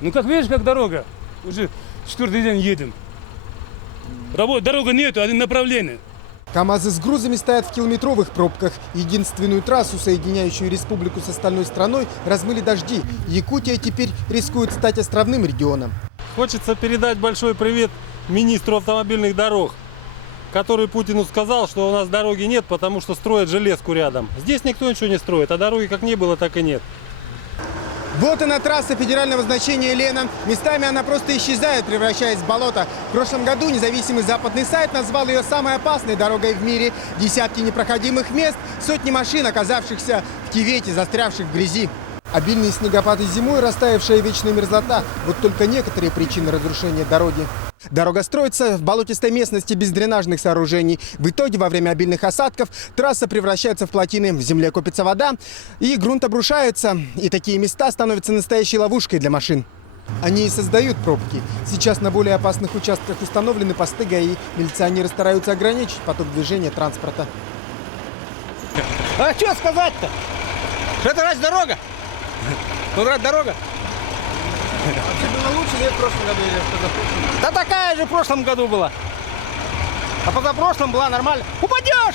Ну, как видишь, как дорога. Уже 4-й день едем. Дорога нету, один направление. КАМАЗы с грузами стоят в километровых пробках. Единственную трассу, соединяющую республику с остальной страной, размыли дожди. Якутия теперь рискует стать островным регионом. Хочется передать большой привет министру автомобильных дорог, который Путину сказал, что у нас дороги нет, потому что строят железку рядом. Здесь никто ничего не строит, а дороги как не было, так и нет. Вот она, трасса федерального значения Лена. Местами она просто исчезает, превращаясь в болото. В прошлом году независимый западный сайт назвал ее самой опасной дорогой в мире. Десятки непроходимых мест, сотни машин, оказавшихся в кювете, застрявших в грязи. Обильные снегопады зимой, растаявшая вечная мерзлота. Вот только некоторые причины разрушения дороги. Дорога строится в болотистой местности без дренажных сооружений. В итоге, во время обильных осадков, трасса превращается в плотины, в земле копится вода, и грунт обрушается. И такие места становятся настоящей ловушкой для машин. Они и создают пробки. Сейчас на более опасных участках установлены посты ГАИ. Милиционеры стараются ограничить поток движения транспорта. А что сказать-то? Что это разве дорога? Ну, разве дорога? Вообще было лучше, нет, в прошлом году или в позапрошлом? Да такая же в прошлом году была. А позапрошлом была нормально. Упадешь!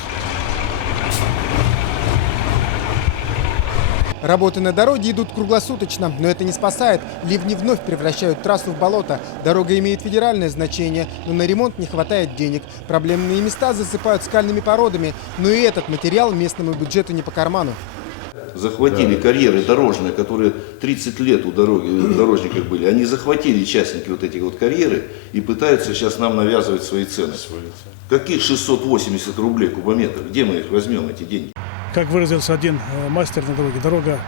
Работы на дороге идут круглосуточно, но это не спасает. Ливни вновь превращают трассу в болото. Дорога имеет федеральное значение, но на ремонт не хватает денег. Проблемные места засыпают скальными породами, но и этот материал местному бюджету не по карману. Захватили карьеры дорожные, которые 30 лет у дорожников были. Они захватили частники вот эти вот карьеры и пытаются сейчас нам навязывать свои цены. Каких 680 рублей кубометр? Где мы их возьмем, эти деньги? Как выразился один мастер на дороге, дорога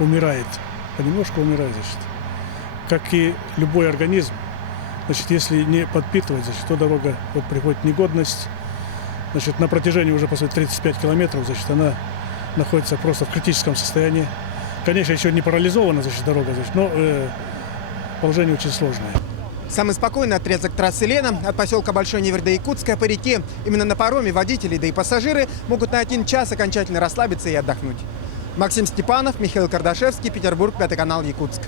умирает, понемножку умирает, значит. Как и любой организм, значит, если не подпитывать, значит, то дорога вот приходит в негодность. Значит, на протяжении уже, по сути, 35 километров, значит, она находится просто в критическом состоянии. Конечно, еще не парализована, значит, дорога, значит, но положение очень сложное. Самый спокойный отрезок трассы Лена от поселка Большой Невер до Якутска по реке. Именно на пароме водители, да и пассажиры могут на 1 час окончательно расслабиться и отдохнуть. Максим Степанов, Михаил Кардашевский, Петербург, 5 канал, Якутск.